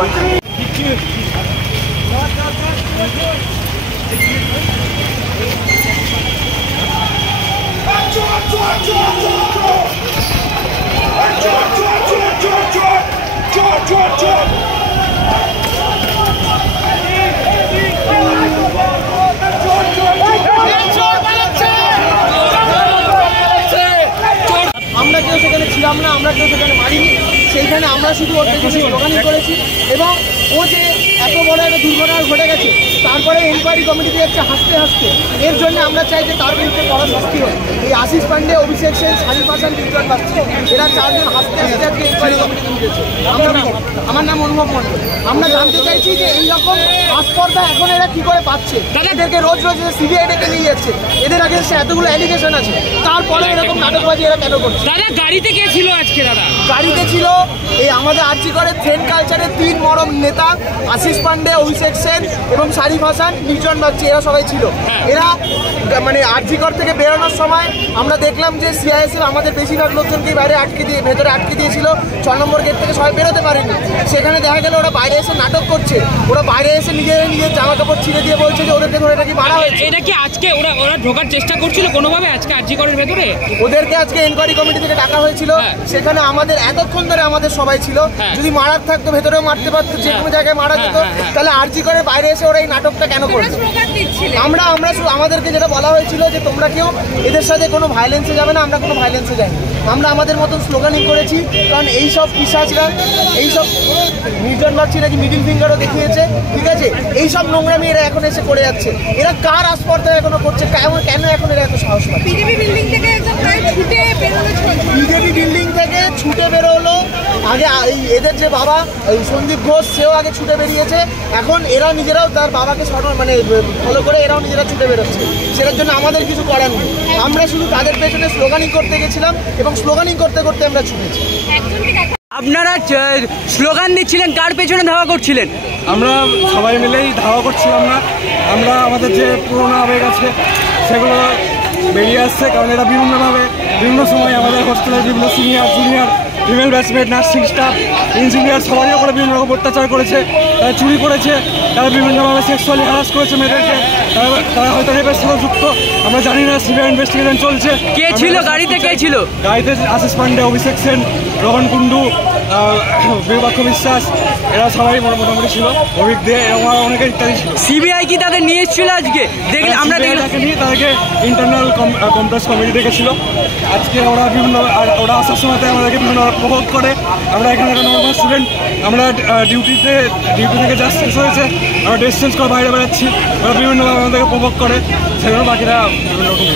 আমরা কেউ সেখানে ছিলাম না, আমরা কেউ সেখানে মারিনি। সেইখানে আমরা শুধু ওর থেকে স্লোগানিং করেছি এবং ও যে এত বড় একটা দুর্ঘটনা ঘটে গেছে তারপরে এনকোয়ারি কমিটিতে যাচ্ছে হাসতে হাসতে। এর জন্য আমরা চাই যে তার বিরুদ্ধে কড়া শাস্তি হয়। এই আশিস পান্ডে, অভিষেক সেন, শারিফ হাসান, বিক্রম বাচ্চু এরা চারজন হাসতে হাসতে আজকে এনকোয়ারি কমিটিতে উঠেছে। আমার নাম অনুভব মন্ডল। আমরা জানতে চাইছি যে এইরকম আস্পর্ধা এখন এরা কি করে পাচ্ছে? এদেরকে রোজ রোজ সিবিআই ডেকে নিয়ে যাচ্ছে, এদের আগে এতগুলো অ্যালিগেশন আছে, তারপরে এরকম নাটকবাজি এরা কেন করছে? দাদা গাড়িতে কে ছিল আজকে? দাদা গাড়িতে ছিল এই আমাদের আরজিকরের ট্রেন কালচারের 3 মরম নেতা, আশিস পান্ডে, অভিষেক সেন এবং শারিফ হাসান, নির্জন বাচ্চু, এরা সবাই ছিল। এরা মানে আরজিকর থেকে বেরোনোর সময় আমরা দেখলাম যে সিআইএসএফ আমাদের বেশিরভাগ লোকজনকে বাইরে ভেতরে আটকে দিয়েছিল। 6 নম্বর গেট থেকে সবাই বেরোতে পারেনি। সেখানে দেখা গেল ওরা বাইরে এসে নাটক করছে, ওরা বাইরে এসে নিজের জামা কাপড় ছিঁড়ে দিয়ে বলছে যে ওদেরকে ধরে নাকি মারা হয়েছে। এটা কি আজকে ওরা ঢোকার চেষ্টা করছিল কোনোভাবে আজকে আরজিকরের ভেতরে? ওদেরকে আজকে এনকোয়ারি কমিটি থেকে ডাকা হয়েছিল। সেখানে আমাদের এতক্ষণ ধরে আমাদের সবাই ছিল। যদি মারার থাকতো ভেতরেও মারতে পারতো, যে কোনো জায়গায় মারা যেত। তাহলে আরজিকরের বাইরে এসে ওরা এই নাটকটা কেন করছে? আমরা আমাদেরকে যেটা বলা হয়েছিল যে তোমরা কেউ এদের সাথে কোনো ভায়োলেন্সে যাবে না। আমরা কোনো ভায়োলেন্সে যাইনি, আমরা আমাদের মতন স্লোগানিং করেছি। কারণ এইসব পিশাচরা, এইসব নির্জন বাচ্চি নাকি মিডিল ফিঙ্গারও দেখিয়েছে, ঠিক আছে? এইসব নোংরামি এরা এখন এসে করে যাচ্ছে। এরা কার আস্পর্ধা এখনো করছে? কেন এখন এরা এত সাহস পাচ্ছে? বিজেপি বিল্ডিং থেকে ছুটে বেরোলো। আগে এদের যে বাবা সন্দীপ ঘোষ, সেও আগে ছুটে বেরিয়েছে। এখন এরা নিজেরাও তার বাবাকে ফলো করে এরাও নিজেরা ছুটে বেরোচ্ছে। সেটার জন্য আমাদের কিছু করার নেই। আমরা শুধু তাদের পেছনে স্লোগানিং করতে গেছিলাম এবং স্লোগানিং করতে করতে আমরা ছুটেছি। আপনারা স্লোগান দিচ্ছিলেন, কার পেছনে ধাওয়া করছিলেন? আমরা সবাই মিলেই ধাওয়া করছিলাম না। আমরা আমাদের যে পুরোনো আবেগ আছে সেগুলো বেরিয়ে আসছে। কারণ এরা বিভিন্নভাবে বিভিন্ন সময় আমাদের হোস্টেলের বিভিন্ন senior junior female batchmate, nursing staff, engineer সবারই ওপরে বিভিন্ন রকম অত্যাচার করেছে। তারা চুরি করেছে, তারা বিভিন্নভাবে সেক্সুয়ালি হ্যারাস করেছে মেয়েদেরকে। তারা হয়তো রেপের সাথে যুক্ত, আমরা জানি না। সিবিআই ইনভেস্টিগেশন চলছে। কে ছিল গাড়িতে? কে ছিল গাড়িতে? আশিস পান্ডে, অভিষেক সেন, রোহন কুন্ডু, বিরূপাক্ষ বিশ্বাস, এরা সবাই মোটামুটি ছিল। অভিক দে এবং অনেকে ইত্যাদি ছিল। সিবিআই কি তাদের নিয়ে এসেছিল আজকে? দেখলে আমরা নিয়ে তাদেরকে ইন্টারনাল কমপ্লেক্স কমিটি ডেকেছিল আজকে। ওরা আসার সময় আমাদেরকে বিভিন্ন প্রভোগ করে। আমরা এখানে নর্মাল স্টুডেন্ট, আমরা ডিউটি থেকে জাস্ট শেষ হয়েছে, আমরা ড্রেস চেঞ্জ করে বাইরে বেড়াচ্ছি। ওরা বিভিন্নভাবে আমাদেরকে প্রভোগ করে, সেগুলো বাকিরা বিভিন্ন রকম